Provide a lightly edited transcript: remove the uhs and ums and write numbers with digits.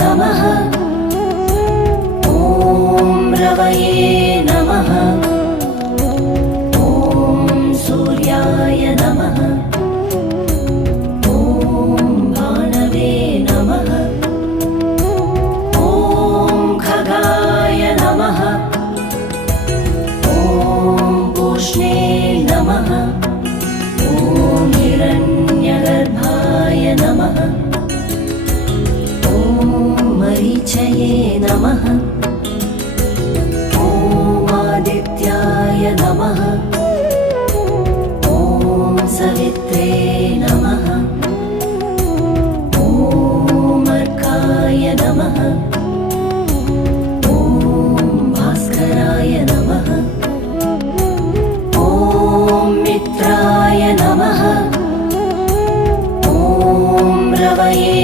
नमः। ॐ रवये नमः। ॐ सूर्याय नमः। ॐ भानवे नमः। ॐ खगाय नमः। ॐ पूष्णे नमः। ॐ हिरण्यगर्भाय नमः। ॐ मरीचये नमः। ॐ आदित्याय नमः। ॐ सवित्रे नमः। ॐ अर्काय नमः। ॐ भास्कराय नमः। ॐ मित्राय नमः। ॐ रवये